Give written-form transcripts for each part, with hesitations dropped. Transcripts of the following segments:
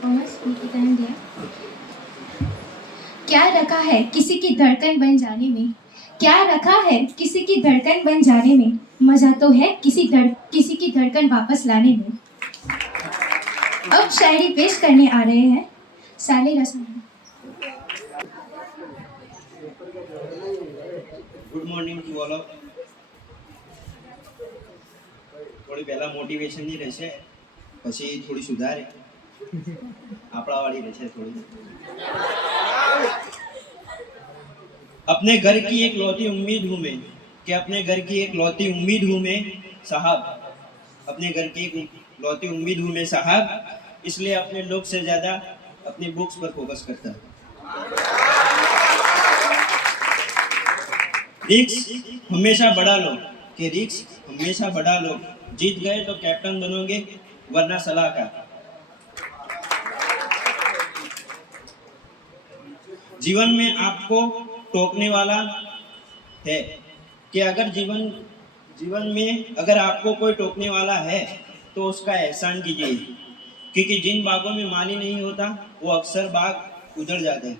Performance उनको time दिया। क्या रखा है किसी की धड़कन बन जाने में, क्या रखा है किसी की धड़कन बन जाने में, मजा तो है किसी की धड़कन वापस लाने में। अब शायरी पेश करने आ रहे हैं साले रसन। Good morning to all of. થોડી પહેલા મોટિવેશનની રહેશે, પછી થોડી સુધારે આપણાવાળી રહેશે થોડી. अपने घर की एक लौती उम्मीद हूँ मैं, कि अपने घर की एक लौती उम्मीद हूँ मैं साहब. अपने घर की एक लौती उम्मीद हूँ मैं साहब, इसलिए अपने लोग से ज़्यादा अपनी बुक्स पर फोकस करता हूँ. रिक्स हमेशा बढ़ा लो, कि रिक्स हमेशा बढ़ा लो, जीत गए तो कैप्टन बनोगे वरना सलाहकार. जीवन में आपको टोकने वाला है, कि अगर जीवन में अगर आपको कोई टोकने वाला है तो उसका एहसान कीजिए, क्योंकि जिन बागों में माली नहीं होता वो अक्सर बाग उजड़ जाते हैं.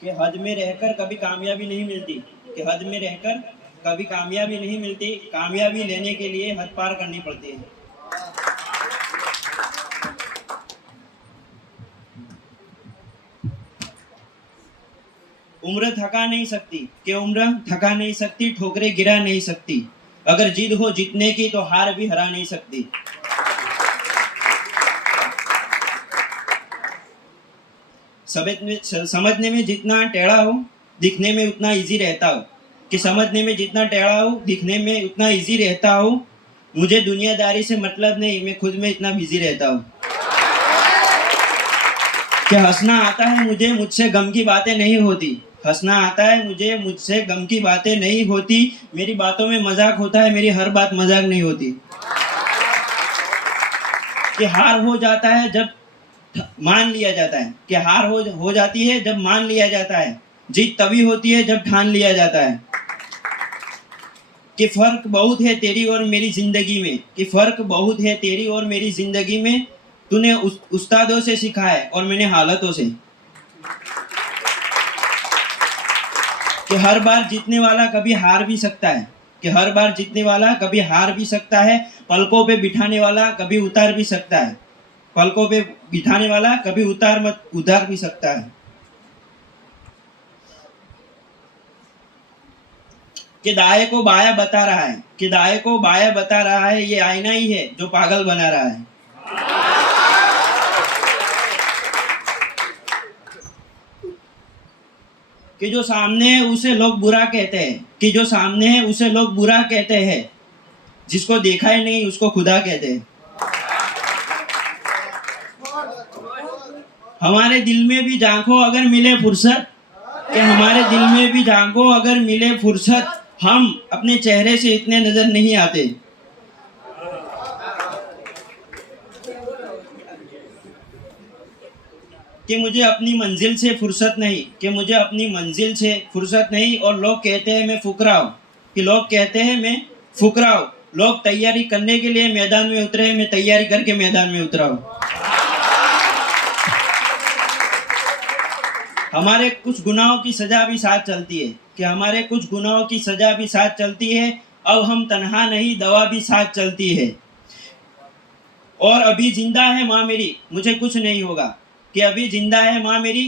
कि हद में रहकर कभी कामयाबी नहीं मिलती, कि हद में रहकर कभी कामयाबी नहीं मिलती, कामयाबी लेने के लिए हद पार करनी पड़ती है. उम्र थका नहीं सकती, कि उम्र थका नहीं सकती, ठोकरें गिरा नहीं सकती, अगर जिद हो जीतने की तो हार भी हरा नहीं सकती. समझने में जितना टेढ़ा हो दिखने में उतना इजी रहता हो, कि समझने में जितना टेढ़ा हो दिखने में उतना इजी रहता हो. मुझे दुनियादारी से मतलब नहीं, मैं खुद में इतना बिजी रहता हूँ. कि हंसना आता है मुझे, मुझसे गम की बातें नहीं होती. हंसना आता है मुझे, मुझसे गम की बातें नहीं होती, मेरी बातों में मजाक होता है, मेरी हर बात मजाक नहीं होती. कि हार हो जाता है जब मान लिया जाता है, कि हार हो जाती है जब मान लिया जाता है, जीत तभी होती है जब ठान लिया जाता है. कि फर्क बहुत है तेरी और मेरी जिंदगी में, कि फर्क बहुत है तेरी और मेरी जिंदगी में, तूने उस्तादों से सीखा है और मैंने हालतों से. कि हर बार जीतने वाला कभी हार भी सकता है, कि हर बार जीतने वाला कभी हार भी सकता है, पलकों पे बिठाने वाला कभी उतार भी सकता है, पलकों पे बिठाने वाला कभी उतार भी सकता है. कि दाएं को बायां बता रहा है, कि दाएं को बायां बता रहा है, ये आईना ही है जो पागल बना रहा है. कि जो सामने है उसे लोग बुरा कहते हैं, कि जो सामने है उसे लोग बुरा कहते हैं, जिसको देखा ही नहीं उसको खुदा कहते हैं. हमारे दिल में भी झांको अगर मिले फुर्सत, कि हमारे दिल में भी झांको अगर मिले फुर्सत, हम अपने चेहरे से इतने नजर नहीं आते. कि मुझे अपनी मंजिल से फुर्सत नहीं, कि मुझे अपनी मंजिल से फुर्सत नहीं, और लोग कहते हैं मैं फुकरा हूँ, कि लोग कहते हैं मैं फुकरा हूँ. लोग तैयारी करने के लिए मैदान में उतरे हैं, मैं तैयारी करके मैदान में उतरा हूँ. हमारे कुछ गुनाहों की सजा भी साथ चलती है, कि हमारे कुछ गुनाहों की सजा भी साथ चलती है, अब हम तन्हा नहीं दवा भी साथ चलती है. और अभी जिंदा है माँ मेरी, मुझे कुछ नहीं होगा, कि अभी जिंदा है माँ मेरी,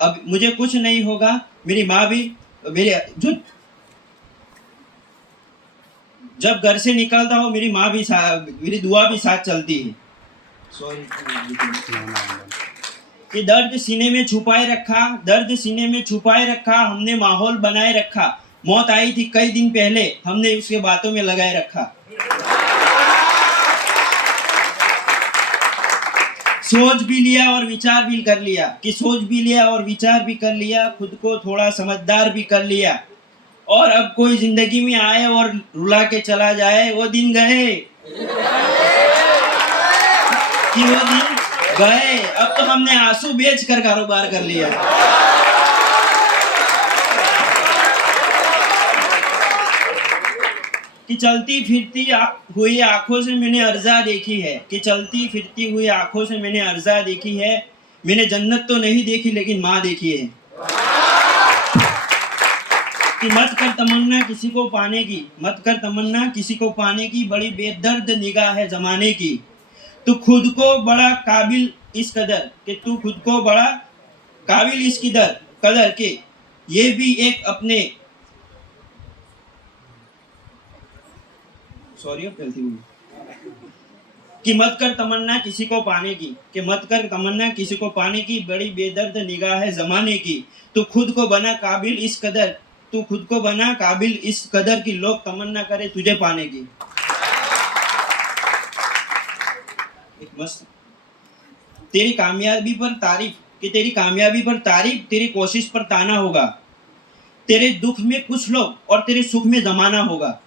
अब मुझे कुछ नहीं होगा, मेरी माँ भी मेरी जो जब घर से निकलता हो मेरी माँ भी मेरी दुआ भी साथ चलती है. सॉरी. कि दर्द सीने में छुपाए रखा, दर्द सीने में छुपाए रखा, हमने माहौल बनाए रखा, मौत आई थी कई दिन पहले, हमने उसके बातों में लगाए रखा. सोच भी लिया और विचार भी कर लिया, कि सोच भी लिया और विचार भी कर लिया, खुद को थोड़ा समझदार भी कर लिया, और अब कोई जिंदगी में आए और रुला के चला जाए, वो दिन गए, कि वो दिन गए, अब तो हमने आंसू बेच कर कारोबार कर लिया. कि चलती फिरती हुई आंखों से मैंने अर्जा देखी है, कि चलती फिरती हुई आंखों से मैंने अर्जा देखी है। मैंने जन्नत तो नहीं देखी लेकिन माँ देखी है। कि मत कर तमन्ना किसी को पाने की, मत कर तमन्ना किसी को पाने की, बड़ी बेदर्द निगाह है जमाने की। तू खुद को बड़ा काबिल इस कदर, कि तू खुद को बड़ा काबिल इस कदर के ये भी एक अपने गलती हुई कि मत कर तमन्ना किसी को पाने की, कि मत कर तमन्ना किसी को पाने की, बड़ी बेदर्द निगाह है जमाने की। तू खुद को बना काबिल इस कदर, तू खुद को बना काबिल इस कदर की लोग तमन्ना करे तुझे पाने की। एक मस्त तेरी कामयाबी पर तारीफ, कि तेरी कामयाबी पर तारीफ, तेरी कोशिश पर ताना होगा। तेरे दुख में कुछ लोग और तेरे सुख में जमाना होगा।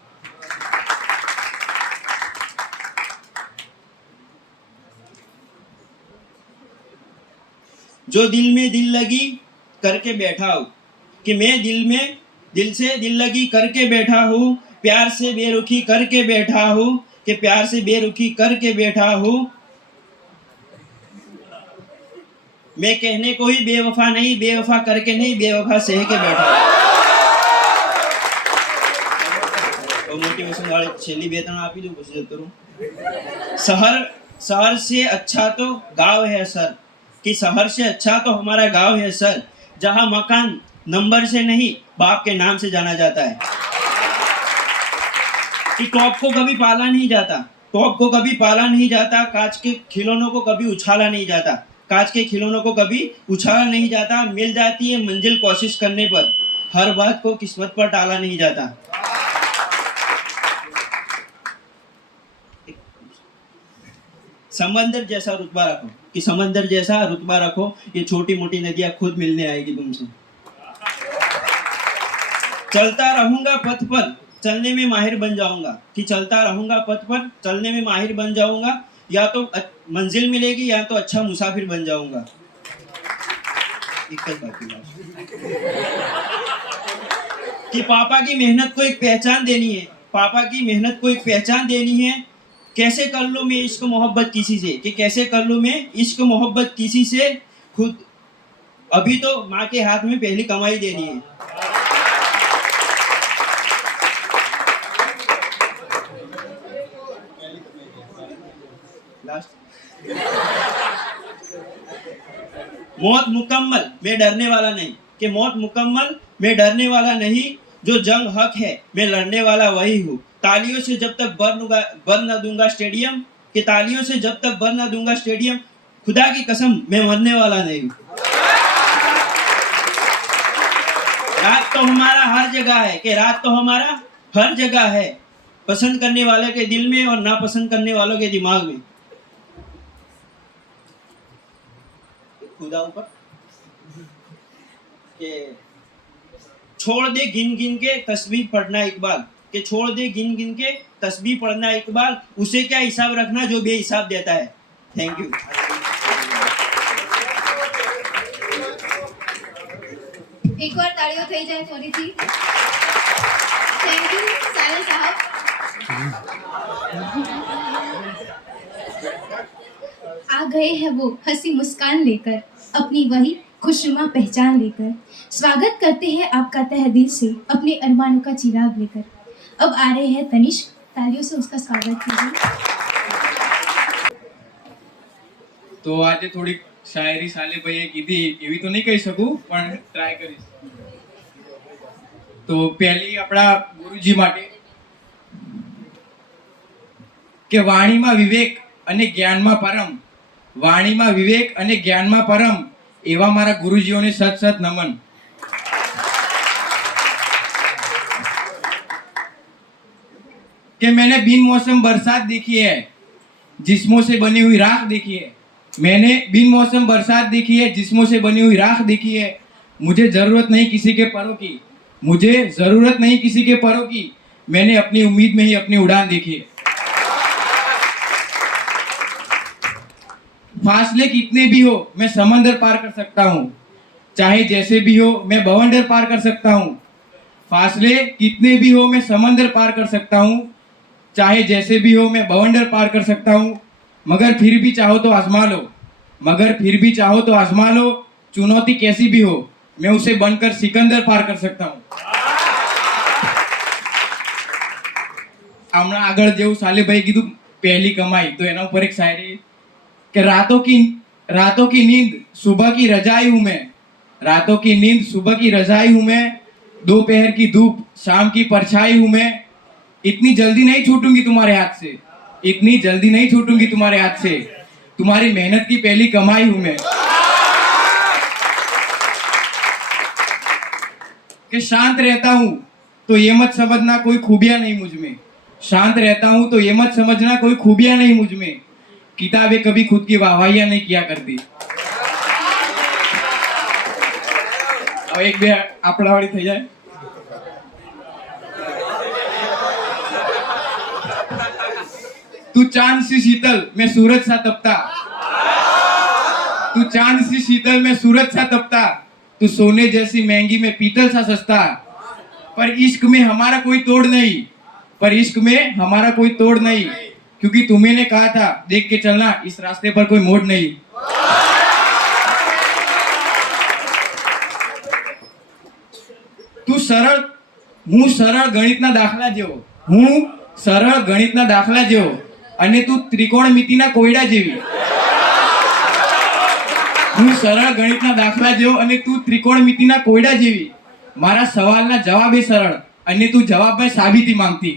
जो दिल में दिल लगी करके बैठा हूँ, कि मैं दिल से दिल लगी करके बैठा हूँ, प्यार से बेरुखी करके बैठा हूँ, कि प्यार से बेरुखी करके बैठा हूँ। मैं कहने को ही बेवफा नहीं, बेवफा करके नहीं, बेवफा सह के बैठा हूँ। तो मोटिवेशन वाले छेली बेतन आप ही दो कुछ देते रहो। शहर से अच्छा तो गांव है सर, कि शहर से अच्छा तो हमारा गांव है सर, जहां मकान नंबर से नहीं बाप के नाम से जाना जाता है। कि टॉप को कभी पाला नहीं जाता, टॉप को कभी पाला नहीं जाता, कांच के खिलौनों को कभी उछाला नहीं जाता, कांच के खिलौनों को कभी उछाला नहीं जाता। मिल जाती है मंजिल कोशिश करने पर, हर बात को किस्मत पर टाला नहीं जाता। समंदर जैसा रुतबा रखो, कि समंदर जैसा रुतबा रखो, ये छोटी मोटी नदियां खुद मिलने आएगी तुमसे। चलता रहूंगा पथ पर, चलने में माहिर बन जाऊंगा, कि चलता रहूंगा पथ पर, चलने में माहिर बन जाऊंगा। या तो मंजिल मिलेगी या तो अच्छा मुसाफिर बन जाऊंगा। कि पापा की मेहनत को एक पहचान देनी है, पापा की मेहनत को एक पहचान देनी है। कैसे कर लूं मैं इश्क मोहब्बत किसी से, कि कैसे कर लूं मैं इश्क मोहब्बत किसी से, खुद अभी तो माँ के हाथ में पहली कमाई देनी है। मौत मुकम्मल मैं डरने वाला नहीं, कि मौत मुकम्मल मैं डरने वाला नहीं, जो जंग हक है मैं लड़ने वाला वही हूँ। तालियों से जब तक भर न दूंगा स्टेडियम, कि तालियों से जब तक भर न दूंगा स्टेडियम, खुदा की कसम मैं मरने वाला नहीं हूँ। रात तो हमारा हर जगह है, कि रात तो हमारा हर जगह है, पसंद करने वाले के दिल में और नापसंद करने वालों के दिमाग में। खुदा ऊपर के छोड़ दे गिन गिन के तस्बीह पढ़ना इकबाल, कि छोड़ दे गिन गिन के तस्बीह पढ़ना इकबाल, उसे क्या हिसाब रखना जो बेहिसाब देता है। Thank you. एक और तालियों થઈ જાય ફરીથી। थैंक यू साले साहब। आ गए हैं वो हंसी मुस्कान लेकर, अपनी वही खुशनुमा पहचान लेकर। स्वागत करते हैं आपका तहे दिल से, अपने अरमानों का चिराग लेकर। अब आ रहे हैं तनिष्क, तालियों से उसका स्वागत कीजिए। तो આજે થોડી શાયરી સાલે ભાઈએ કીધી એવી તો નહીં કહી શકું પણ ટ્રાય કરીશ। તો પહેલી આપણા ગુરુજી માટે કે વાણીમાં વિવેક અને જ્ઞાનમાં પરમ, વાણીમાં વિવેક અને જ્ઞાનમાં પરમ, એવા મારા ગુરુજીઓને સત સત નમન। कि मैंने बिन मौसम बरसात देखी है, जिस्मों से बनी हुई राख देखी है। मैंने बिन मौसम बरसात देखी है, जिस्मों से बनी हुई राख देखी है। मुझे जरूरत नहीं किसी के परों की, मुझे जरूरत नहीं किसी के परों की, मैंने अपनी उम्मीद में ही अपनी उड़ान देखी है। फासले कितने भी हो मैं समंदर पार कर सकता हूँ, चाहे जैसे भी हो मैं बवंडर पार कर सकता हूँ। फासले कितने भी हो मैं समंदर पार कर सकता हूँ, चाहे जैसे भी हो मैं बवंडर पार कर सकता हूँ, मगर फिर भी चाहो तो आजमा लो, मगर फिर भी चाहो तो आजमा लो, चुनौती कैसी भी हो मैं उसे बनकर सिकंदर पार कर सकता हूँ. હમણાં આગળ જેવું સાલેભાઈ કીધું પહેલી કમાઈ, તો એના ઉપર એક શાયરી કે रातों की नींद सुबह की रजाई हूं मैं, रातों की नींद सुबह की रजाई हूं मैं, दोपहर की धूप शाम की परछाई हूं मैं, इतनी जल्दी नहीं छूटूंगी तुम्हारे हाथ से, इतनी जल्दी नहीं छूटूंगी तुम्हारे हाथ से, तुम्हारी मेहनत की पहली कमाई हूं मैं. कि शांत रहता हूं तो ये मत समझना कोई खूबियां नहीं मुझ में, शांत रहता हूं तो ये मत समझना कोई खूबियां नहीं मुझ में, किताबें कभी खुद की वाहवाहियां नहीं किया करती. अब एक बे આપણા વાળી થઈ જાય. तू चांद सी शीतल मैं सूरज सा तपता, तू चांद सी शीतल मैं सूरज सा तपता, तू सोने जैसी महंगी मैं पीतल सा सस्ता, पर इश्क में हमारा कोई तोड़ नहीं, पर इश्क में हमारा कोई तोड़ नहीं, क्योंकि तुम्हें ने कहा था देख के चलना इस रास्ते पर कोई मोड़ नहीं. તું સરળ, હું સરળ ગણિતના દાખલા જેવો, હું સરળ ગણિતના દાખલા જેવો, અને તું ત્રિકોણમિતિના કોયડા જેવી. હું સરળ ગણિતના દાખલા જેવો અને તું ત્રિકોણમિતિના કોયડા જેવી, મારા સવાલના જવાબ એ સરળ અને તું જવાબમાં સાબિતી માંગતી.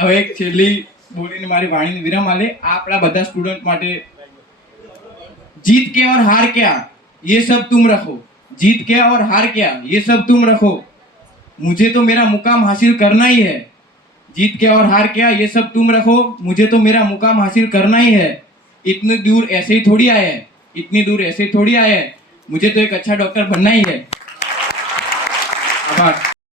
હવે એક છેલ્લી બોલીને મારી વાણીને વિરામ આલે. આપણા બધા સ્ટુડન્ટ માટે जीत क्या और हार क्या ये सब तुम रखो, जीत क्या और हार क्या ये सब तुम रखो, मुझे तो मेरा मुकाम हासिल करना ही है. जीत क्या और हार क्या ये सब तुम रखो, मुझे तो मेरा मुकाम हासिल करना ही है. इतनी दूर ऐसे ही थोड़ी आए हैं, इतनी दूर ऐसे ही थोड़ी आए हैं, मुझे तो एक अच्छा डॉक्टर बनना ही है. आभार.